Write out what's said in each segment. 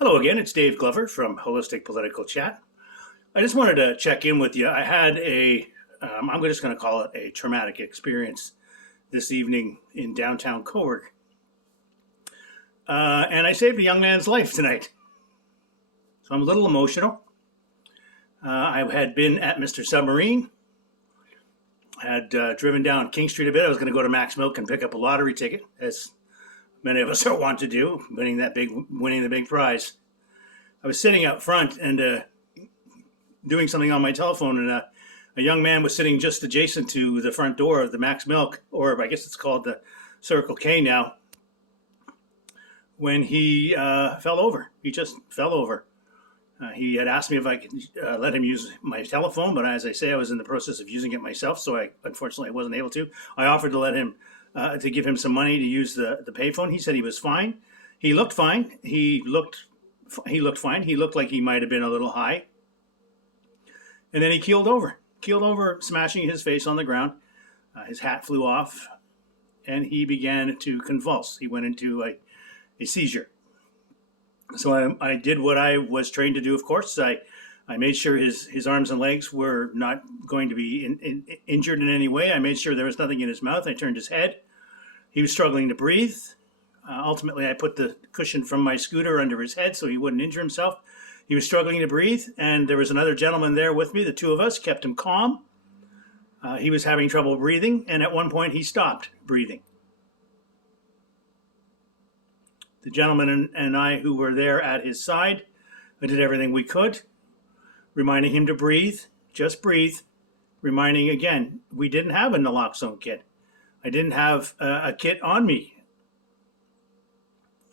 Hello again, it's Dave Glover from Holistic Political Chat. I just wanted to check in with you. I had I'm just going to call it a traumatic experience this evening in downtown Cobourg. And I saved a young man's life tonight. So I'm a little emotional. I had been at Mr. Submarine, had driven down King Street a bit. I was going to go to Max Milk and pick up a lottery ticket, as many of us are want to do, winning the big prize. I was sitting out front and doing something on my telephone, and a young man was sitting just adjacent to the front door of the Max Milk, or I guess it's called the Circle K now, when he fell over. He just fell over. He had asked me if I could let him use my telephone, but as I say, I was in the process of using it myself, so unfortunately I wasn't able to. I offered to let him to give him some money to use the payphone. He said he was fine. He looked fine. He looked fine. He looked like he might have been a little high. And then he keeled over, smashing his face on the ground. His hat flew off, and he began to convulse. He went into a seizure. So I did what I was trained to do, of course. I made sure his arms and legs were not going to be injured in any way. I made sure there was nothing in his mouth. I turned his head. He was struggling to breathe. Ultimately, I put the cushion from my scooter under his head so he wouldn't injure himself. He was struggling to breathe, and there was another gentleman there with me. The two of us kept him calm. He was having trouble breathing, and at one point he stopped breathing. The gentleman and I who were there at his side, I did everything we could, reminding him to breathe, just breathe, reminding again, we didn't have a naloxone kit. I didn't have a kit on me.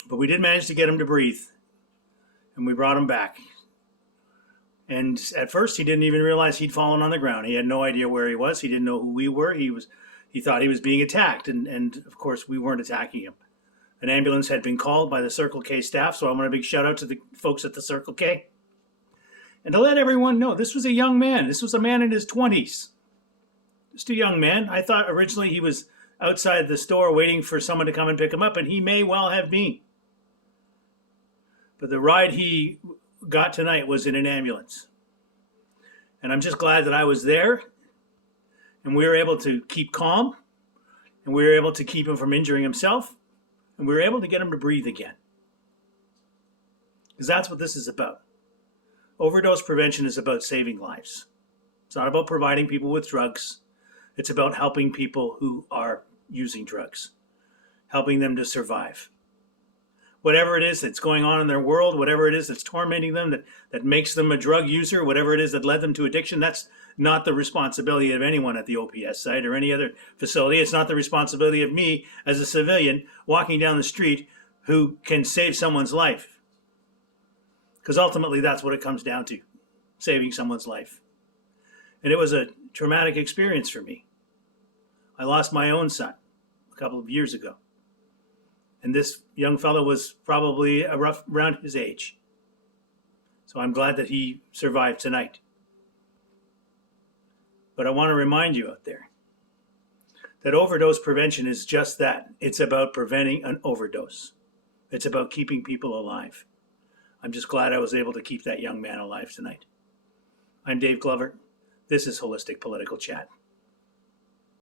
But we did manage to get him to breathe, and we brought him back. And at first, he didn't even realize he'd fallen on the ground. He had no idea where he was. He didn't know who we were. He thought he was being attacked, and of course, we weren't attacking him. An ambulance had been called by the Circle K staff, so I want a big shout out to the folks at the Circle K. And to let everyone know, this was a young man. This was a man in his 20s. Just a young man. I thought originally he was outside the store waiting for someone to come and pick him up, and he may well have been. But the ride he got tonight was in an ambulance. And I'm just glad that I was there, and we were able to keep calm, and we were able to keep him from injuring himself, and we were able to get him to breathe again. Because that's what this is about. Overdose prevention is about saving lives. It's not about providing people with drugs. It's about helping people who are using drugs, helping them to survive. Whatever it is that's going on in their world, whatever it is that's tormenting them, that makes them a drug user, whatever it is that led them to addiction, that's not the responsibility of anyone at the OPS site or any other facility. It's not the responsibility of me as a civilian walking down the street who can save someone's life. Because ultimately that's what it comes down to, saving someone's life. And it was a traumatic experience for me. I lost my own son a couple of years ago. And this young fellow was probably around his age. So I'm glad that he survived tonight. But I want to remind you out there that overdose prevention is just that. It's about preventing an overdose. It's about keeping people alive. I'm just glad I was able to keep that young man alive tonight. I'm Dave Glover. This is Holistic Political Chat.